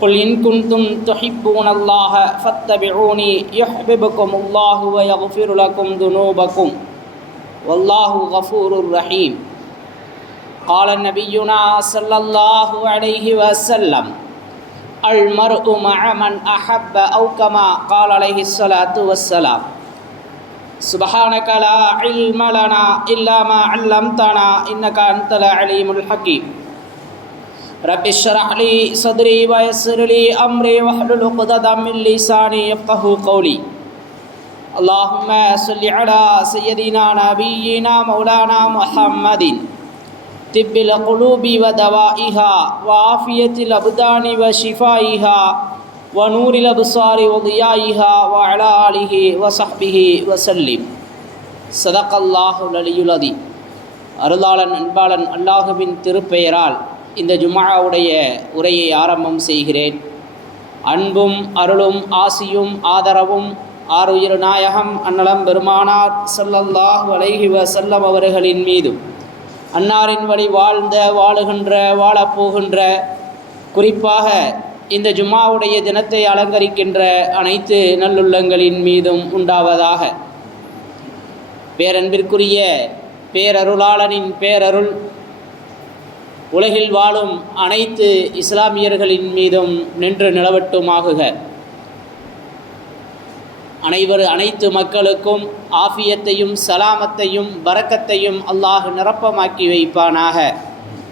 قل إن كنتم تحبون الله فاتبعوني يحببكم الله ويغفر لكم ذنوبكم والله غفور رحيم. قال نبينا صلى الله عليه وسلم المرء مع من أحب أو كما قال عليه الصلاة والسلام سبحانك لا علم لنا إلا ما علمتنا إنك أنت العليم الحكيم رب اشرح لي صدري ويسر لي أمري واحلل عقدة من لساني يفقه قولي اللهم صل على سيدنا نبينا مولانا محمد طب القلوب ودوائها وعافية الأبدان وشفائها ونور الأبصار وضيائها وعلى آله وصحبه وسلم صدق الله العلي العظيم அருளாளன் அன்பாளன் அல்லாஹுவின் திருப்பெயரால் இந்த ஜுமாவுடைய உரையை ஆரம்பம் செய்கிறேன். அன்பும் அருளும் ஆசியும் ஆதரவும் ஆறுயிர் நாயகம் அன்னலம் பெருமானார் ஸல்லல்லாஹு அலைஹி வசல்லம் அவர்களின் மீதும். அன்னாரின் வழி வாழ்ந்த வாழுகின்ற வாழப்போகின்ற குறிப்பாக இந்த ஜும்மாவுடைய தினத்தை அலங்கரிக்கின்ற அனைத்து நல்லுள்ளங்களின் மீதும் உண்டாவதாக. பேரன்பிற்குரிய பேரருளாளனின் பேரருள் உலகில் வாழும் அனைத்து இஸ்லாமியர்களின் மீதும் நின்று நிலவட்டுமாகுக. அனைவர் அனைத்து மக்களுக்கும் ஆஃபியத்தையும் சலாமத்தையும் வரக்கத்தையும் அல்லாஹ் நிரப்பமாக்கி வைப்பானாக.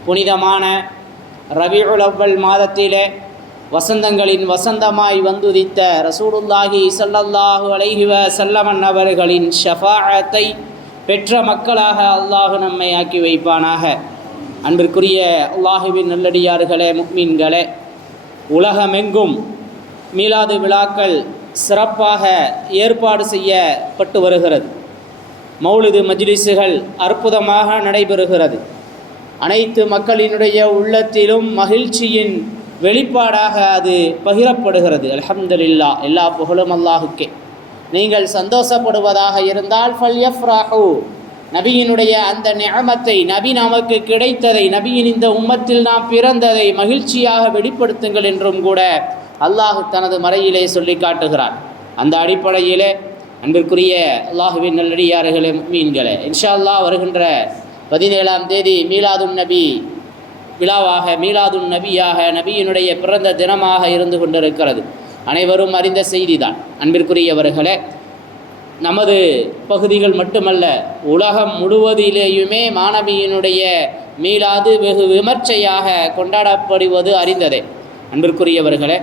புனிதமான ரபியுல் மாதத்திலே வசந்தங்களின் வசந்தமாய் வந்துதித்த ரசூலுல்லாஹி சல்லல்லாஹு அலைஹி வஸல்லமன் அவர்களின் ஷஃபாஅத்தை பெற்ற மக்களாக அல்லாஹ் நம்மை ஆக்கி வைப்பானாக. அன்பிற்குரிய அல்லாஹுவின் நல்லடியார்களே முக்மீன்களே உலகமெங்கும் மீலாது விழாக்கள் சிறப்பாக ஏற்பாடு செய்யப்பட்டு வருகிறது. மௌலிது மஜ்லிஸுகள் அற்புதமாக நடைபெறுகிறது. அனைத்து மக்களினுடைய உள்ளத்திலும் மகிழ்ச்சியின் வெளிப்பாடாக அது பகிரப்படுகிறது. அலமதுல்லா எல்லா புகழும் அல்லாஹுக்கே. நீங்கள் சந்தோஷப்படுவதாக இருந்தால் ஃபல் யஃப்ராஹு நபியினுடைய அந்த நியமத்தை நபி நமக்கு கிடைத்ததை நபியின் இந்த உம்மத்தில் நாம் பிறந்ததை மகிழ்ச்சியாக வெளிப்படுத்துங்கள் என்றும் கூட அல்லாஹு தனது மறையிலே சொல்லி காட்டுகிறான். அந்த அடிப்படையிலே அன்பிற்குரிய அல்லாஹுவின் நல்லடியார்களே மீன்களே இன்ஷா அல்லாஹ் வருகின்ற பதினேழாம் தேதி மீலாதுன் நபி விழாவாக மீலாதுன் நபியாக நபியினுடைய பிறந்த தினமாக இருந்து கொண்டிருக்கிறது. அனைவரும் அறிந்த செய்திதான். அன்பிற்குரியவர்களே நமது பகுதிகள் மட்டுமல்ல உலகம் முழுவதிலேயுமே மாணவியினுடைய மீளாது வெகு விமர்சையாக கொண்டாடப்படுவது அறிந்ததே. அன்பிற்குரியவர்களே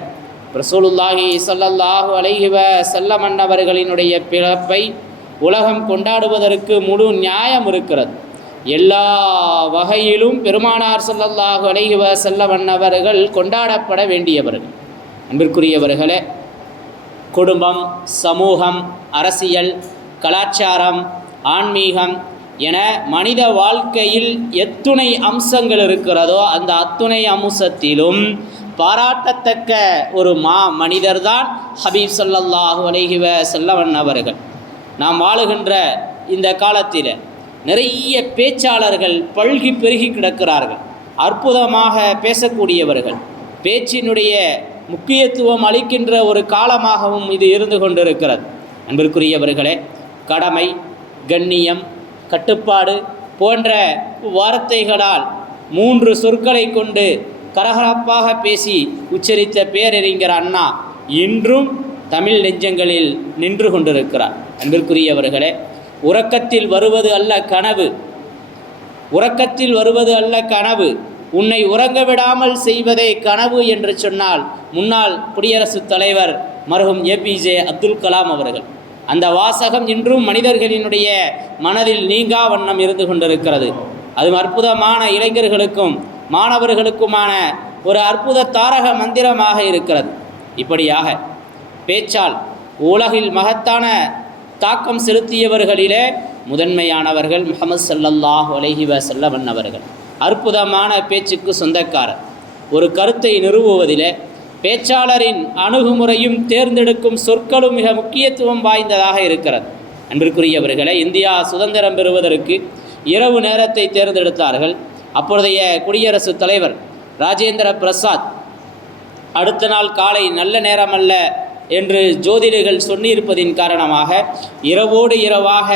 ரசூலுல்லாஹி ஸல்லல்லாஹு அலைஹிவ செல்ல அவர்களினுடைய பிறப்பை உலகம் கொண்டாடுவதற்கு முழு நியாயம் இருக்கிறது. எல்லா வகையிலும் பெருமானார் சொல்லல்லாஹு அலைஹி செல்ல அவர்கள் கொண்டாடப்பட வேண்டியவர்கள். அன்பிற்குரியவர்களே குடும்பம் சமூகம் அரசியல் கலாச்சாரம் ஆன்மீகம் என மனித வாழ்க்கையில் எத்துணை அம்சங்கள் இருக்கிறதோ அந்த அத்துணை அம்சத்திலும் பாராட்டத்தக்க ஒரு மா மனிதர்தான் ஹபீப் ஸல்லல்லாஹு அலைஹி செல்லவன் அவர்கள். நாம் வாழுகின்ற இந்த காலத்தில் நிறைய பேச்சாளர்கள் பல்கி பெருகி கிடக்கிறார்கள். அற்புதமாக பேசக்கூடியவர்கள். பேச்சினுடைய முக்கியத்துவம் அளிக்கின்ற ஒரு காலமாகவும் இது இருந்து கொண்டிருக்கிறது. அன்பிற்குரியவர்களே கடமை கண்ணியம் கட்டுப்பாடு போன்ற வார்த்தைகளால் மூன்று சொற்களை கொண்டு கரகரப்பாக பேசி உச்சரித்த பேரறிஞர் அண்ணா இன்றும் தமிழ் நெஞ்சங்களில் நின்று கொண்டிருக்கிறார். அன்பிற்குரியவர்களே உறக்கத்தில் வருவது அல்ல கனவு. உறக்கத்தில் வருவது அல்ல கனவு. உன்னை உறங்க விடாமல் செய்வதே கனவு என்று சொன்னால் முன்னாள் குடியரசுத் தலைவர் மருகும் ஏபிஜே அப்துல் கலாம் அவர்கள். அந்த வாசகம் இன்றும் மனிதர்களினுடைய மனதில் நீங்கா வண்ணம் இருந்து கொண்டிருக்கிறது. அது அற்புதமான இளைஞர்களுக்கும் மாணவர்களுக்குமான ஒரு அற்புத தாரக மந்திரமாக இருக்கிறது. இப்படியாக பேச்சால் உலகில் மகத்தான தாக்கம் செலுத்தியவர்களிலே முதன்மையானவர்கள் முகமது சல்லல்லாஹ் அலைஹி வஸல்லம் அவர்கள். அற்புதமான பேச்சுக்கு சொந்தக்காரர். ஒரு கருத்தை நிறுவுவதிலே பேச்சாளரின் அணுகுமுறையும் தேர்ந்தெடுக்கும் சொற்களும் மிக முக்கியத்துவம் வாய்ந்ததாக இருக்கிறது. அன்பிற்குரியவர்களே இந்தியா சுதந்திரம் பெறுவதற்கு இரவு நேரத்தை தேர்ந்தெடுத்தார்கள். அப்பொழுதைய குடியரசுத் தலைவர் ராஜேந்திர பிரசாத் அடுத்த நாள் காலை நல்ல நேரமல்ல என்று ஜோதிடர்கள் சொல்லியிருப்பதின் காரணமாக இரவோடு இரவாக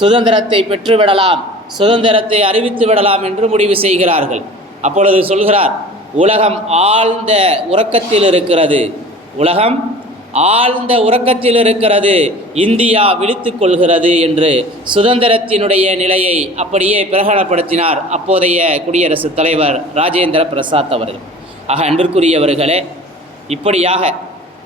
சுதந்திரத்தை பெற்றுவிடலாம் சுதந்திரத்தை அறிவித்து விடலாம் என்று முடிவு செய்கிறார்கள். அப்பொழுது சொல்கிறார் உலகம் ஆழ்ந்த உறக்கத்தில் இருக்கிறது. உலகம் ஆழ்ந்த உறக்கத்தில் இருக்கிறது. இந்தியா விழித்து கொள்கிறது என்று சுதந்திரத்தினுடைய நிலையை அப்படியே பிரகடனப்படுத்தினார் அப்போதைய குடியரசுத் தலைவர் ராஜேந்திர பிரசாத் அவர்கள். ஆக அன்பிற்குரியவர்களே இப்படியாக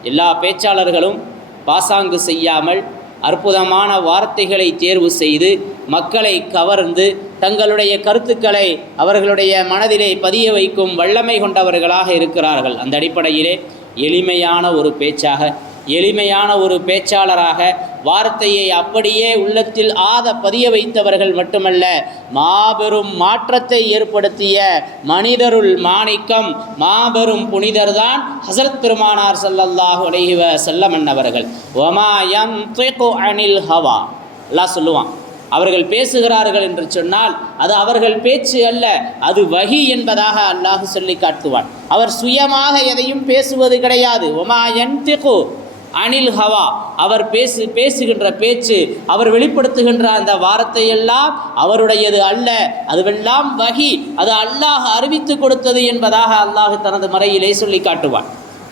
எல்லா பேச்சாளர்களும் பாசாங்கு செய்யாமல் அற்புதமான வார்த்தைகளை தேர்வு செய்து மக்களை கவர்ந்து தங்களுடைய கருத்துக்களை அவர்களுடைய மனதிலே பதிய வைக்கும் வல்லமை கொண்டவர்களாக இருக்கிறார்கள். அந்த அடிப்படையிலே எளிமையான ஒரு பேச்சாக எளிமையான ஒரு பேச்சாளராக வார்த்தையை அப்படியே உள்ளத்தில் ஆத பதிய வைத்தவர்கள் மட்டுமல்ல மாபெரும் மாற்றத்தை ஏற்படுத்திய மனிதருள் மாணிக்கம் மாபெரும் புனிதர்தான் ஹசரத் பெருமானார் ஸல்லல்லாஹு அலைஹி வஸல்லம் அவர்கள் ஒமா அனில் ஹவா. எல்லாம் சொல்லுவான் அவர்கள் பேசுகிறார்கள் என்று சொன்னால் அது அவர்கள் பேச்சு அல்ல அது வகி என்பதாக அல்லாஹு சொல்லி காட்டுவான். அவர் சுயமாக எதையும் பேசுவது கிடையாது. ஒமா யன்திகு அனில் ஹவா அவர் பேசு பேசுகின்ற பேச்சு அவர் வெளிப்படுத்துகின்ற அந்த வார்த்தையெல்லாம் அவருடையது அல்ல. அதுவெல்லாம் வகி அது அல்லாஹ் அறிவித்து கொடுத்தது என்பதாக அல்லாஹ் தனது மறையிலே சொல்லி காட்டுவான்.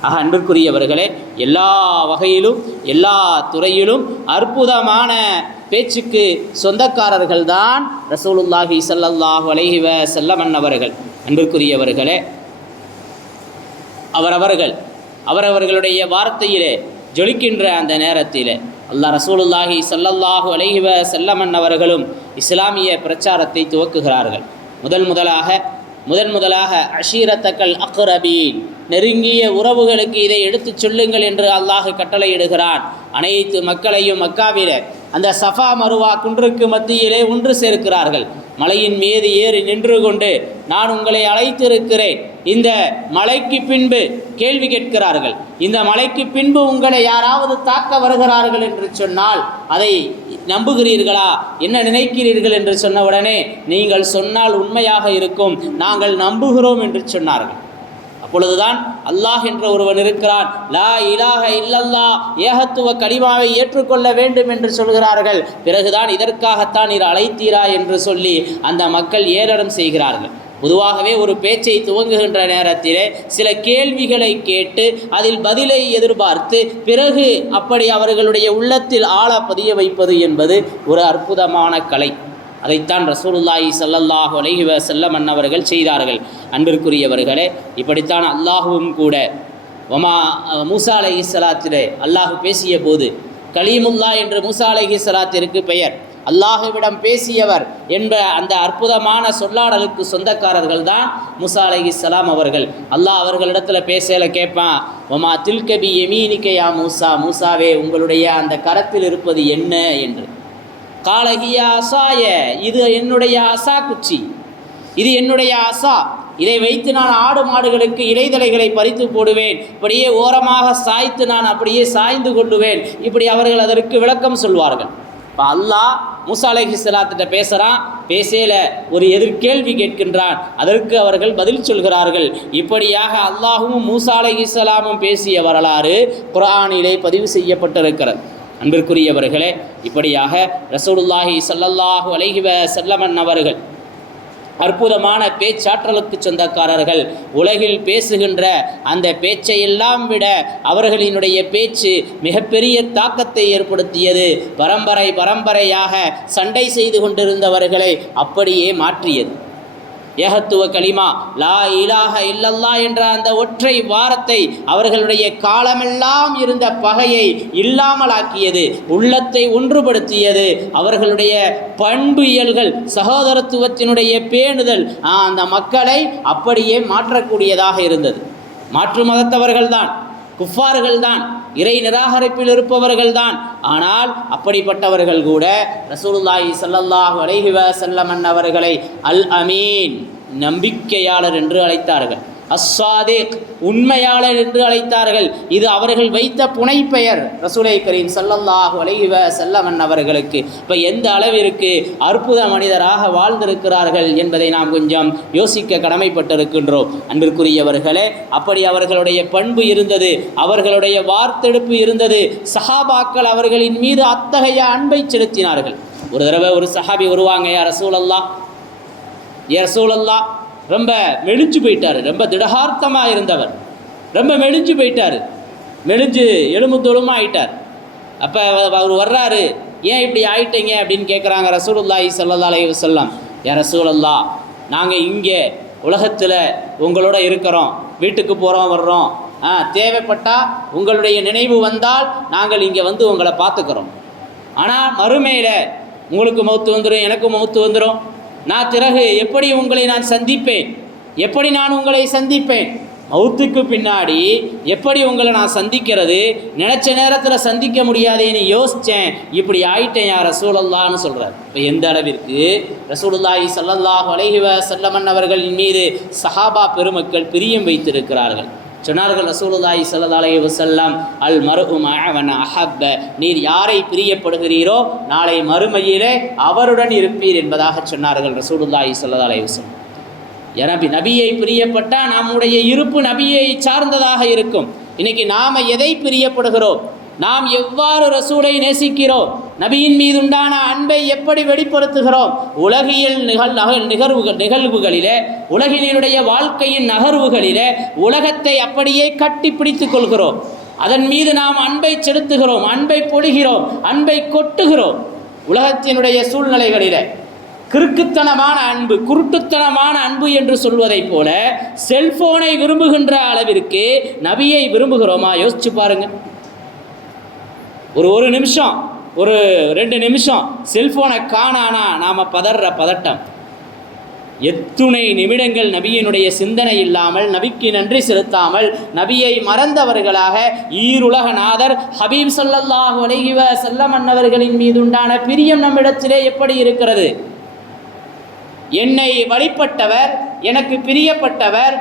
ஆக அன்பிற்குரியவர்களே எல்லா வகையிலும் எல்லா துறையிலும் அற்புதமான பேச்சுக்கு சொந்தக்காரர்கள்தான் ரசூலுல்லாஹி ஸல்லல்லாஹு அலைஹி செல்லமன் அவர்கள் அன்பிற்குரியவர்களே. அவரவர்கள் அவரவர்களுடைய வார்த்தையிலே ஜொலிக்கின்ற அந்த நேரத்திலே அல்லாஹ் ரசூலுல்லாஹி சல்லல்லாஹு அலைஹி செல்லமன் அவர்களும் இஸ்லாமிய பிரச்சாரத்தை துவக்குகிறார்கள். முதல் முதலாக முதன் முதலாக அஷீரத்தக்கல் அக்ரபீன் நெருங்கிய உறவுகளுக்கு இதை எடுத்துச் சொல்லுங்கள் என்று அல்லாஹ் கட்டளையிடுகிறான். அனைத்து மக்களையும் மக்காவில அந்த சஃபா மருவா குன்றுக்கு மத்தியிலே ஒன்று சேர்க்கிறார்கள். மலையின் மீது ஏறி நின்று கொண்டு நான் உங்களை அழைத்திருக்கிறேன். இந்த மலைக்கு பின்பு கேள்வி கேட்கிறார்கள். இந்த மலைக்கு பின்பு உங்களை யாராவது தாக்க வருகிறார்கள் என்று சொன்னால் அதை நம்புகிறீர்களா? என்ன நினைக்கிறீர்கள் என்று சொன்னவுடனே நீங்கள் சொன்னால் உண்மையாக இருக்கும். நாங்கள் நம்புகிறோம் என்று சொன்னார்கள். அப்பொழுதுதான் அல்லாஹ் என்ற ஒருவன் இருக்கிறான். லா இலாக இல்லல்லா ஏகத்துவ கலிமாவை ஏற்றுக்கொள்ள வேண்டும் என்று சொல்கிறார்கள். பிறகுதான் இதற்காகத்தான் நீர் அழைத்தீரா என்று சொல்லி அந்த மக்கள் ஏரடம் செய்கிறார்கள். பொதுவாகவே ஒரு பேச்சை துவங்குகின்ற நேரத்திலே சில கேள்விகளை கேட்டு அதில் பதிலை எதிர்பார்த்து பிறகு அப்படி அவர்களுடைய உள்ளத்தில் ஆழ பதிய வைப்பது என்பது ஒரு அற்புதமான கலை. அதைத்தான் ரசூலுல்லாஹி ஸல்லல்லாஹு அலஹி வசல்லம் அன்னவர்கள் செய்தார்கள். அன்பிற்குரியவர்களே இப்படித்தான் அல்லாஹுவும் கூட ஒமா மூசா அலஹி சலாத்திலே அல்லாஹு பேசிய போது கலீமுல்லா என்று மூசா அலஹி சலாத்திற்கு பெயர் அல்லாஹுவிடம் பேசியவர் என்ற அந்த அற்புதமான சொல்லாடலுக்கு சொந்தக்காரர்கள் தான் முசா அலஹி சலாம் அவர்கள். அல்லாஹ் அவர்களிடத்தில் பேசல கேட்பான் ஒமா தில்கபி எமீனிக்கையா மூசா? மூசாவே உங்களுடைய அந்த கரத்தில் இருப்பது என்ன? என்று. காலகியா அசாய இது என்னுடைய அசா குச்சி. இது என்னுடைய அசா இதை வைத்து நான் ஆடு மாடுகளுக்கு இலைதலைகளை பறித்து போடுவேன். இப்படியே ஓரமாக சாய்த்து நான் அப்படியே சாய்ந்து கொள்ளுவேன். இப்படி அவர்கள் அதற்கு விளக்கம் சொல்வார்கள். இப்போ அல்லாஹ் மூசா அலைஹி பேசுகிறான் பேசேல ஒரு எதிர்கேள்வி கேட்கின்றான். அதற்கு அவர்கள் பதில் சொல்கிறார்கள். இப்படியாக அல்லாஹும் மூசா அலஹி பேசிய வரலாறு குரானிலே பதிவு செய்யப்பட்டிருக்கிறது. அன்பிற்குரியவர்களே இப்படியாக ரசூலுல்லாஹி சல்லல்லாஹு அலைஹி செல்லமன் அவர்கள் அற்புதமான பேச்சாற்றலுக்கு சொந்தக்காரர்கள் உலகில் பேசுகின்ற அந்த பேச்சையெல்லாம் விட அவர்களினுடைய பேச்சு மிகப்பெரிய தாக்கத்தை ஏற்படுத்தியது. பரம்பரை பரம்பரையாக சண்டை செய்து கொண்டிருந்தவர்களை அப்படியே மாற்றியது. ஏகத்துவ கலிமா லா இலாக இல்லல்லா என்ற அந்த ஒற்றை வாரத்தை அவர்களுடைய காலமெல்லாம் இருந்த பகையை இல்லாமலாக்கியது உள்ளத்தை ஒன்றுபடுத்தியது. அவர்களுடைய பண்பு இயல்கள் சகோதரத்துவத்தினுடைய பேணுதல் அந்த மக்களை அப்படியே மாற்றக்கூடியதாக இருந்தது. மாற்று மதத்தவர்கள்தான் குஃபார்கள் தான் இறை நிராகரிப்பில் இருப்பவர்கள் தான் ஆனால் அப்படிப்பட்டவர்கள் கூட ரசூலுல்லாஹி சல்லல்லாஹு அலைஹி வஸல்லம் அவர்களை அல் அமீன் நம்பிக்கையாளர் என்று அழைத்தார்கள். அஸ்வாதேக் உண்மையாளர் என்று அழைத்தார்கள். இது அவர்கள் வைத்த புனைப்பெயர். ரசூலை கரீம் ஸல்லல்லாஹு அலைவ செல்லவன் அவர்களுக்கு. இப்போ எந்த அளவிற்கு அற்புத மனிதராக வாழ்ந்திருக்கிறார்கள் என்பதை நாம் கொஞ்சம் யோசிக்க கடமைப்பட்டிருக்கின்றோம். அன்பிற்குரியவர்களே அப்படி அவர்களுடைய பண்பு இருந்தது அவர்களுடைய வார்த்தெடுப்பு இருந்தது சஹாபாக்கள் அவர்களின் மீது அத்தகைய அன்பை செலுத்தினார்கள். ஒரு தடவை ஒரு சஹாபி வருவாங்க யார் ரசூலல்லா ஏ ரசூலல்லா ரொம்ப மெலிஞ்சு போயிட்டார். ரொம்ப திடகார்த்தமாக இருந்தவர். ரொம்ப மெலிஞ்சு போயிட்டார். மெலிஞ்சு எலும்பு தொழுமா ஆயிட்டார். அப்போ அவர் வர்றாரு. ஏன் இப்படி ஆயிட்டீங்க? அப்படின்னு கேட்குறாங்க ரசூலுல்லாஹி ஸல்லல்லாஹு அலைஹி வஸல்லம். ஏன் ரசூலல்லா நாங்கள் இங்கே உலகத்தில் உங்களோட இருக்கிறோம். வீட்டுக்கு போகிறோம் வர்றோம். ஆ தேவைப்பட்டால் உங்களுடைய நினைவு வந்தால் நாங்கள் இங்கே வந்து உங்களை பார்த்துக்கிறோம். ஆனால் மறுமையில் உங்களுக்கு மௌத்து வந்துடும் எனக்கு மௌத்து வந்துடும் நான் பிறகு எப்படி உங்களை நான் சந்திப்பேன்? எப்படி நான் உங்களை சந்திப்பேன்? மவுத்துக்கு பின்னாடி எப்படி உங்களை நான் சந்திக்கிறது? நினச்ச நேரத்தில் சந்திக்க முடியாதேன்னு யோசித்தேன் இப்படி ஆயிட்டேன் யார் ரசூலல்லான்னு சொல்கிறார் இப்போ எந்த அளவிற்கு? ரசூலுல்லாஹி சல்லல்லாஹ் வலைஹிவ செல்லமன் அவர்களின் மீது சஹாபா பெருமக்கள் பிரியம் வைத்திருக்கிறார்கள். சொன்னார்கள் ரசூலுல்லாஹி ஸல்லல்லாஹு வசல்லாம் அல் மருகும் அவன் அஹப்ப. நீர் யாரை பிரியப்படுகிறீரோ நாளை மறுமையிலே அவருடன் இருப்பீர் என்பதாக சொன்னார்கள் ரசூலுல்லாஹி ஸல்லல்லாஹு அலைஹி எனபி நபியை பிரியப்பட்டால் நம்முடைய இருப்பு நபியை சார்ந்ததாக இருக்கும். இன்னைக்கு நாம் எதை பிரியப்படுகிறோம்? நாம் எவ்வாறு ரசூலை நேசிக்கிறோம்? நபியின் மீது உண்டான அன்பை எப்படி வெளிப்படுத்துகிறோம்? உலகியல் நிகழ் நகல் நிகழ்வுகள் நிகழ்வுகளிலே உலகினுடைய வாழ்க்கையின் நகர்வுகளிலே உலகத்தை அப்படியே கட்டி பிடித்து கொள்கிறோம். அதன் மீது நாம் அன்பை செலுத்துகிறோம் அன்பை பொழிகிறோம் அன்பை கொட்டுகிறோம். உலகத்தினுடைய சூழ்நிலைகளிலே கிறுக்குத்தனமான அன்பு குருட்டுத்தனமான அன்பு என்று சொல்வதைப் போல செல்போனை விரும்புகின்ற அளவிற்கு நபியை விரும்புகிறோமா? யோசிச்சு பாருங்க. ஒரு ஒரு நிமிஷம். ஒரு ரெண்டு நிமிஷம். செல்ஃபோனை காணானா நாம் பதற பதட்டம். எத்துணை நிமிடங்கள் நபியினுடைய சிந்தனை இல்லாமல் நபிக்கு நன்றி செலுத்தாமல் நபியை மறந்தவர்களாக ஈருலகநாதர் ஹபீப் ஸல்லல்லாஹு அலைஹி வஸல்லம் அன்னவர்களின் மீது உண்டான பிரியம் நம்மிடத்திலே எப்படி இருக்கிறது? என்னை வழிபட்டவர் எனக்கு பிரியப்பட்டவர்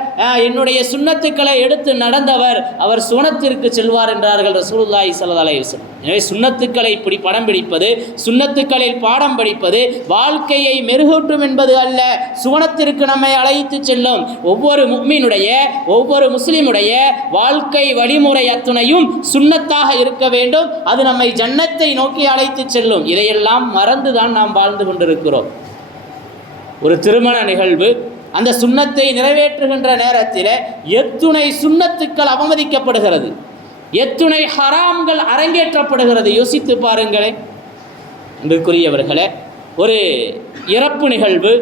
என்னுடைய சுண்ணத்துக்களை எடுத்து நடந்தவர் அவர் சுனத்திற்கு செல்வார் என்றார்கள் ரசூலுல்லாஹி ஸல்லல்லாஹு எனவே சுண்ணத்துக்களை இப்படி படம் பிடிப்பது சுண்ணத்துக்களில் பாடம் படிப்பது வாழ்க்கையை மெருகூட்டும் என்பது அல்ல. சுவனத்திற்கு நம்மை அழைத்து செல்லும் ஒவ்வொரு முக்மீனுடைய ஒவ்வொரு முஸ்லீமுடைய வாழ்க்கை வழிமுறை அத்துணையும் சுண்ணத்தாக இருக்க வேண்டும். அது நம்மை ஜன்னத்தை நோக்கி அழைத்து செல்லும். இதையெல்லாம் மறந்துதான் நாம் வாழ்ந்து கொண்டிருக்கிறோம். ஒரு திருமண நிகழ்வு அந்த சுண்ணத்தை நிறைவேற்றுகின்ற நேரத்தில் எத்துணை சுண்ணத்துக்கள் அவமதிக்கப்படுகிறது. எத்துணை ஹராம்கள் அரங்கேற்றப்படுகிறது. யோசித்து பாருங்களேன் அன்புக்குரியவர்களே ஒரு இறப்பு நிகழ்வு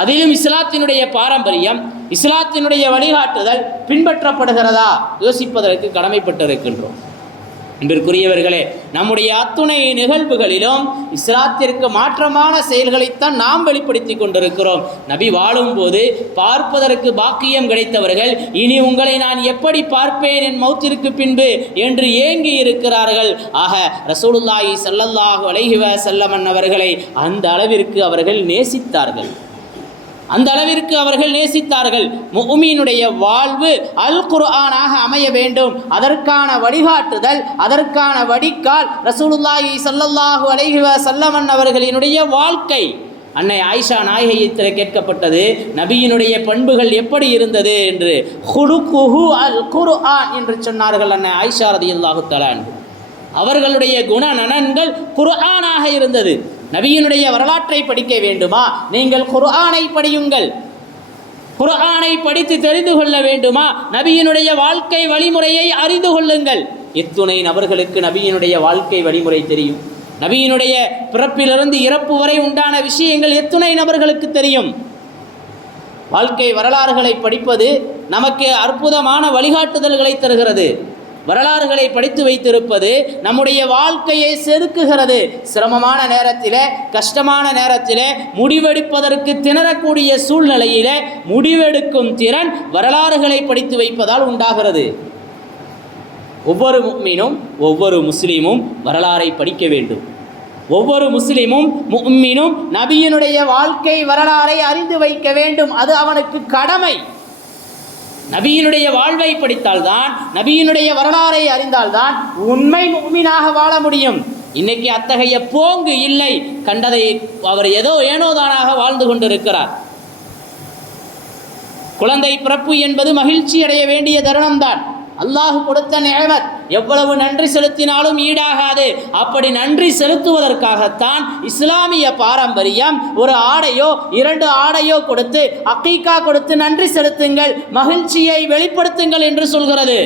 அதிலும் இஸ்லாத்தினுடைய பாரம்பரியம் இஸ்லாத்தினுடைய வழிகாட்டுதல் பின்பற்றப்படுகிறதா? யோசிப்பதற்கு கடமைப்பட்டிருக்கின்றோம். அன்பிற்குரியவர்களே நம்முடைய அத்துணை நிகழ்வுகளிலும் இஸ்லாத்திற்கு மாற்றமான செயல்களைத்தான் நாம் வெளிப்படுத்தி கொண்டிருக்கிறோம். நபி வாழும்போது பார்ப்பதற்கு பாக்கியம் கிடைத்தவர்கள் இனி உங்களை நான் எப்படி பார்ப்பேன் என் மௌத்திற்கு பின்பு என்று ஏங்கி இருக்கிறார்கள். ஆக ரசூலுல்லாஹி சல்லல்லாஹு அலைஹி வஸல்லம் அவர்களை அந்த அளவிற்கு அவர்கள் நேசித்தார்கள். அந்த அளவிற்கு அவர்கள் நேசித்தார்கள். முஃமினுடைய வாழ்வு அல் குர்ஆனாக அமைய வேண்டும். அதற்கான வழிகாட்டுதல் அதற்கான வடிகால் ரசூலுல்லாஹி சல்லல்லாஹு அலைஹி வசல்லமன் அவர்களினுடைய வாழ்க்கை. அன்னை ஆயிஷா நாயகியத்தில் கேட்கப்பட்டது நபியினுடைய பண்புகள் எப்படி இருந்தது என்று. ஹுடுகுஹு அல் குர்ஆன் என்று சொன்னார்கள் அன்னை ஆயிஷா ரதியுல்லாஹு தலான் அவர்களுடைய குணநலன்கள் குர்ஆனாக இருந்தது. நபியினுடைய வரலாற்றை படிக்க வேண்டுமா? நீங்கள் குர்ஆனை படியுங்கள். குர்ஆனை படித்து தெரிந்து கொள்ள வேண்டுமா? நபியினுடைய வாழ்க்கை வழிமுறையை அறிந்து கொள்ளுங்கள். எத்துணை நபர்களுக்கு நபியினுடைய வாழ்க்கை வழிமுறை தெரியும். நபியினுடைய பிறப்பிலிருந்து இறப்பு வரை உண்டான விஷயங்கள் எத்துணை நபர்களுக்கு தெரியும். வாழ்க்கை வரலாறுகளை படிப்பது நமக்கு அற்புதமான வழிகாட்டுதல்களை தருகிறது. வரலாறுகளை படித்து வைத்திருப்பது நம்முடைய வாழ்க்கையை செதுக்குகிறது. சிரமமான நேரத்தில் கஷ்டமான நேரத்தில் முடிவெடுப்பதற்கு திணறக்கூடிய சூழ்நிலையில் முடிவெடுக்கும் திறன் வரலாறுகளை படித்து வைப்பதால் உண்டாகிறது. ஒவ்வொரு மீனும் ஒவ்வொரு முஸ்லீமும் வரலாறை படிக்க வேண்டும். ஒவ்வொரு முஸ்லிமும் முக்மினும் நபியினுடைய வாழ்க்கை வரலாறை அறிந்து வைக்க வேண்டும். அது அவனுக்கு கடமை. நபியினுடைய வாழ்வை படித்தால்தான் நபியினுடைய வரலாறை அறிந்தால்தான் உண்மை முக்மீனாக வாழ முடியும். இன்னைக்கு அத்தகைய போங்கு இல்லை. கண்டதை அவர் ஏதோ ஏனோதானாக வாழ்ந்து கொண்டிருக்கிறார். குழந்தை பிறப்பு என்பது மகிழ்ச்சி அடைய வேண்டிய தருணம்தான். அல்லாஹ் கொடுத்த நேமத் எவ்வளவு நன்றி செலுத்தினாலும் ஈடாகாது. அப்படி நன்றி செலுத்துவதற்காகத்தான் இஸ்லாமிய பாரம்பரியம் ஒரு ஆடையோ இரண்டு ஆடையோ கொடுத்து அக்கீக்கா கொடுத்து நன்றி செலுத்துங்கள் மகிழ்ச்சியை வெளிப்படுத்துங்கள் என்று சொல்கிறது.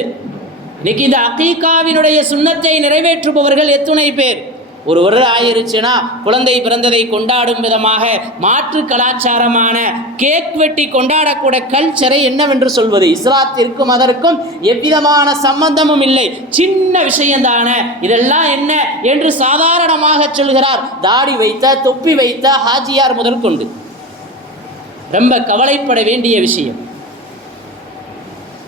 இன்னைக்கு இந்த அக்கீக்காவினுடைய சுண்ணத்தை நிறைவேற்றுபவர்கள் எத்துணை பேர். ஒரு வருடம் ஆயிருச்சுன்னா குழந்தை பிறந்ததை கொண்டாடும் விதமாக மாற்று கலாச்சாரமான கேக் வெட்டி கொண்டாடக்கூட கல்ச்சரை என்னவென்று சொல்வது? இஸ்லாத்திற்கும் அதற்கும் எவ்விதமான சம்பந்தமும் இல்லை. சின்ன விஷயம்தானே இதெல்லாம் என்ன என்று சாதாரணமாக சொல்கிறார். தாடி வைத்த தொப்பி வைத்த ஹாஜியார் முதற்கொண்டு. ரொம்ப கவலைப்பட வேண்டிய விஷயம்.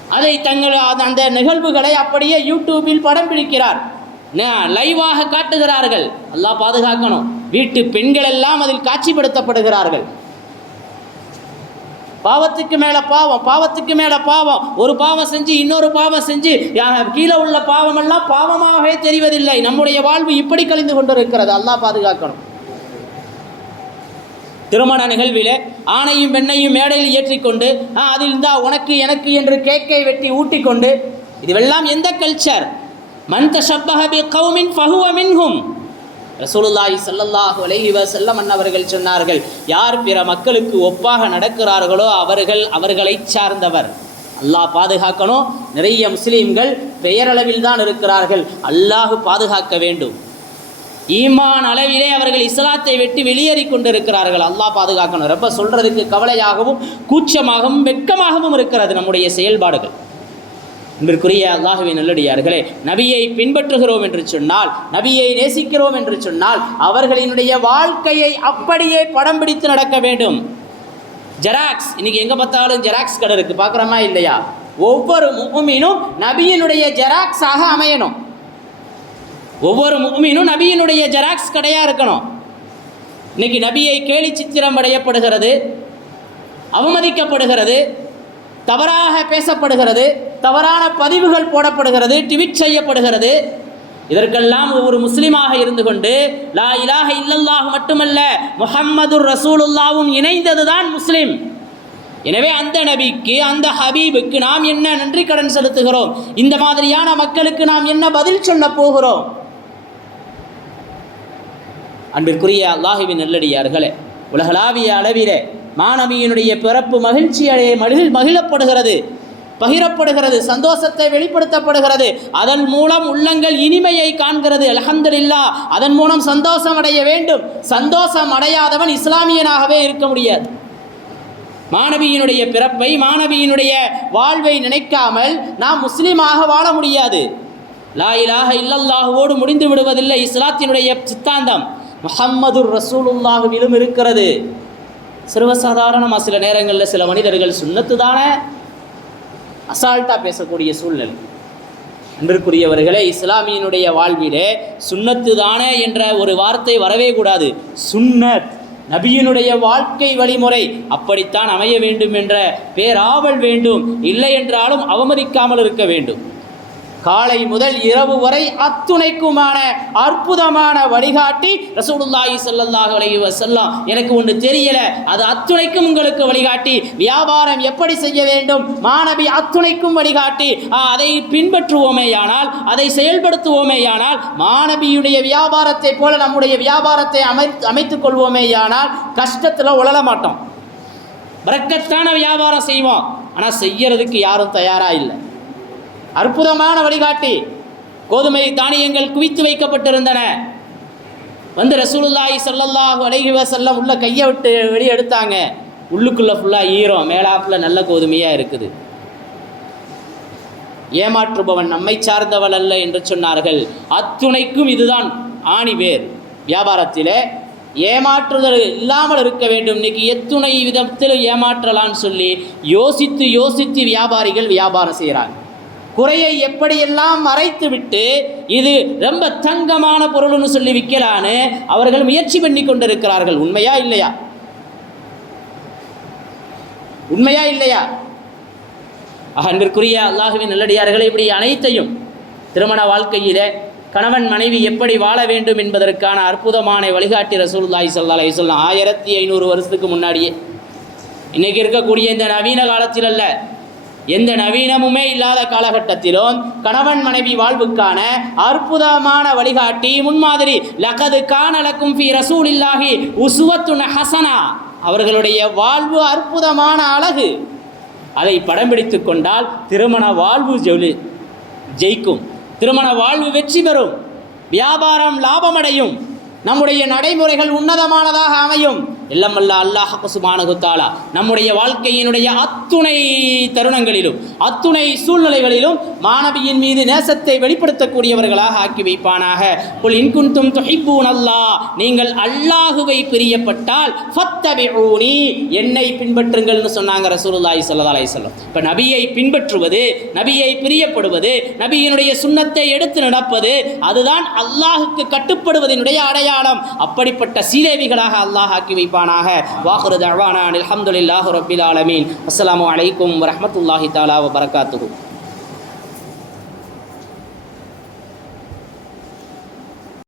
அதை தங்கள் அந்த நிகழ்வுகளை அப்படியே யூடியூபில் படம் பிடிக்கிறார். லைவாக காட்டுகிறார்கள். அல்லாஹ் பாதுகாக்கணும். வீட்டு பெண்கள் எல்லாம் அதில் காட்சிப்படுத்தப்படுகிறார்கள். பாவத்துக்கு மேல பாவம் பாவத்துக்கு மேல பாவம். ஒரு பாவம் செஞ்சு இன்னொரு பாவம் செஞ்சு யா- கீழே உள்ள பாவம் எல்லாம் பாவமாகவே தெரிவதில்லை. நம்முடைய வாழ்வு இப்படி கழிந்து கொண்டிருக்கிறது. அல்லாஹ் பாதுகாக்கணும். திருமண நிகழ்விலே ஆணையும் பெண்ணையும் மேடையில் ஏற்றிக்கொண்டு அதில் இருந்தால் உனக்கு எனக்கு என்று கேக்கை வெட்டி ஊட்டிக்கொண்டு இதுவெல்லாம் எந்த கல்ச்சர் மன் தஷப்பஹ பி கௌமின் ஃபஹுவ மின்ஹும். ரசூலுல்லாஹி ஸல்லல்லாஹு அலைஹி வஸல்லம் அன்னவர்கள் சொன்னார்கள் யார் பிற மக்களுக்கு ஒப்பாக நடக்கிறார்களோ அவர்கள் அவர்களைச் சார்ந்தவர். அல்லாஹ் பாதுகாக்கணும். நிறைய முஸ்லீம்கள் பெயரளவில் தான் இருக்கிறார்கள் அல்லாஹ் பாதுகாக்க வேண்டும். ஈமான் அளவிலே அவர்கள் இஸ்லாத்தை விட்டு வெளியேறி கொண்டிருக்கிறார்கள் அல்லாஹ் பாதுகாக்கணும். ரொம்ப சொல்கிறதுக்கு கவலையாகவும் கூச்சமாகவும் வெட்கமாகவும் இருக்கிறது நம்முடைய செயல்பாடுகள். அன்பிற்குரிய அல்லாஹுவை நல்லடியார்களே நபியை பின்பற்றுகிறோம் என்று சொன்னால் நபியை நேசிக்கிறோம் என்று சொன்னால் அவர்களினுடைய வாழ்க்கையை அப்படியே படம் பிடித்து நடக்க வேண்டும். ஜெராக்ஸ் இன்னைக்கு எங்கே பார்த்தாலும் ஜெராக்ஸ் கடை இருக்குது பார்க்குறோமா இல்லையா? ஒவ்வொரு முகமீனும் நபியினுடைய ஜெராக்ஸாக அமையணும். ஒவ்வொரு முகமீனும் நபியினுடைய ஜெராக்ஸ் கடையாக இருக்கணும். இன்னைக்கு நபியை கேலி சித்திரம் அடையப்படுகிறது அவமதிக்கப்படுகிறது தவறாக பேசப்படுகிறது தவறான பதிவுகள் போடப்படுகிறது ட்விட் செய்யப்படுகிறது. இதற்கெல்லாம் ஒவ்வொரு முஸ்லீமாக இருந்து கொண்டு லா இலாக இல்லல்லாஹ் மட்டுமல்ல முஹம்மது ரசூலுல்லாவும் இணைந்ததுதான் முஸ்லீம். எனவே அந்த நபிக்கு அந்த ஹபீபுக்கு நாம் என்ன நன்றி கடன் செலுத்துகிறோம்? இந்த மாதிரியான மக்களுக்கு நாம் என்ன பதில் சொல்ல போகிறோம்? அன்பிற்குரிய அல்லாஹுவின் நல்லடியார்களே உலகளாவிய அளவிலே மாணவியினுடைய பிறப்பு மகிழ்ச்சி அடைய மகிழ் மகிழப்படுகிறது. பகிரப்படுகிறது சந்தோஷத்தை வெளிப்படுத்தப்படுகிறது. அதன் மூலம் உள்ளங்கள் இனிமையை காண்கிறது. அல்ஹம்துலில்லா அதன் மூலம் சந்தோஷம் அடைய வேண்டும். சந்தோஷம் அடையாதவன் இஸ்லாமியனாகவே இருக்க முடியாது. மாணவியினுடைய பிறப்பை மாணவியினுடைய வாழ்வை நினைக்காமல் நாம் முஸ்லீமாக வாழ முடியாது. லா இலாஹ இல்லல்லாஹுவோடு முடிந்து விடுவதில்லை. இஸ்லாத்தினுடைய சித்தாந்தம் முஹம்மதுர் ரசூலுல்லாஹுவிலும் இருக்கிறது. சர்வசாதாரணமாக சில நேரங்களில் சில மனிதர்கள் சுண்ணத்து தானே அசால்ட்டாக பேசக்கூடிய சூழ்நிலை. அன்பிற்குரியவர்களே இஸ்லாமியினுடைய வாழ்விலே சுண்ணத்து தானே என்ற ஒரு வார்த்தை வரவே கூடாது. சுன்னத் நபியினுடைய வாழ்க்கை வழிமுறை அப்படித்தான் அமைய வேண்டும் என்ற பேராவல் வேண்டும். இல்லை என்றாலும் அவமதிக்காமல் இருக்க வேண்டும். காலை முதல் இரவு வரை அத்துணைக்குமான அற்புதமான வழிகாட்டி ரசூலுல்லாஹி ஸல்லல்லாஹு அலைஹி வஸல்லம். எனக்கு ஒன்று தெரியல அது அத்துணைக்கும் உங்களுக்கு வழிகாட்டி. வியாபாரம் எப்படி செய்ய வேண்டும்? மாணவி அத்துணைக்கும் வழிகாட்டி. ஆ, அதை பின்பற்றுவோமேயானால் அதை செயல்படுத்துவோமேயானால் மாணவியுடைய வியாபாரத்தை போல நம்முடைய வியாபாரத்தை அமை அமைத்துக் கொள்வோமேயானால் கஷ்டத்தில் உழல மாட்டோம். பிரக்கத்தான வியாபாரம் செய்வோம். ஆனால் செய்யறதுக்கு யாரும் தயாராக இல்லை. அற்புதமான வழிகாட்டி. கோதுமை தானியங்கள் குவித்து வைக்கப்பட்டிருந்தன. வந்து ரசூலுல்லாய் சொல்லல்லாஹு அலைஹி வஸல்லம் உள்ள கையை விட்டு வெளியே எடுத்தாங்க உள்ளுக்குள்ளே ஃபுல்லாக ஈரம் மேலாப்பில் நல்ல கோதுமையாக இருக்குது. ஏமாற்றுபவன் நம்மை சார்ந்தவள் அல்ல என்று சொன்னார்கள். அத்துணைக்கும் இதுதான் ஆணி வேர் வியாபாரத்திலே ஏமாற்றுதல் இல்லாமல் இருக்க வேண்டும். இன்னைக்கு எத்துணை விதத்தில் ஏமாற்றலான்னு சொல்லி யோசித்து யோசித்து வியாபாரிகள் வியாபாரம் செய்கிறாங்க குறையை எப்படியெல்லாம் மறைத்து விட்டு இது ரொம்ப தங்கமான பொருள்னு சொல்லி விற்கலான்னு அவர்கள் முயற்சி பண்ணி கொண்டிருக்கிறார்கள். உண்மையா இல்லையா? உண்மையா இல்லையா? அன்பிற்குரிய அல்லாஹுவின் நல்லடியார்களை இப்படி அனைத்தையும் திருமண வாழ்க்கையிலே கணவன் மனைவி எப்படி வாழ வேண்டும் என்பதற்கான அற்புதமான வழிகாட்டி ரசூல்லாய் ஸல்லல்லாஹு அலைஹி வஸல்லம் ஆயிரத்தி ஐநூறு வருஷத்துக்கு முன்னாடியே. இன்றைக்கி இருக்கக்கூடிய இந்த நவீன காலத்தில் அல்ல எந்த நவீனமுமே இல்லாத காலகட்டத்திலும் கணவன் மனைவி வாழ்வுக்கான அற்புதமான வழிகாட்டி முன்மாதிரி லகது கானலக்கும் ஃபி ரசூலில்லாஹி உசுவத்துன ஹசனா. அவர்களுடைய வாழ்வு அற்புதமான அழகு. அதை படம் பிடித்து கொண்டால் திருமண வாழ்வு ஜொலி ஜெயிக்கும். திருமண வாழ்வு வெற்றி பெறும். வியாபாரம் லாபமடையும். நம்முடைய நடைமுறைகள் உன்னதமானதாக அமையும். இல்லமல்ல அல்லாஹ் குசுமானகுத்தாலா நம்முடைய வாழ்க்கையினுடைய அத்துணை தருணங்களிலும் அத்துணை சூழ்நிலைகளிலும் மாணவியின் மீது நேசத்தை வெளிப்படுத்தக்கூடியவர்களாக ஆக்கி வைப்பானாக. புல் இன்குந்தும் துஹிப்பூன் அல்லாஹ் நீங்கள் அல்லாஹுவை பிரியப்பட்டால் ஃபத்தபிஊனி என்னை பின்பற்றுங்கள்னு சொன்னாங்க ரசூலுல்லாஹி ஸல்லல்லாஹு அலைஹி வஸல்லம். இப்போ நபியை பின்பற்றுவது நபியை பிரியப்படுவது நபியினுடைய சுண்ணத்தை எடுத்து நடப்பது அதுதான் அல்லாஹுக்கு கட்டுப்படுவதனுடைய அடையாளம். அப்படிப்பட்ட சீலேவிகளாக அல்லாஹ் ஆக்கி வைப்பானாக வாஹுரு தவானா அல்ஹம்துலில்லாஹி ரப்பில் ஆலமீன் அஸ்ஸலாமு அலைக்கும் வரஹ்மத்துல்லாஹி தஆலா வ பரகாத்துஹு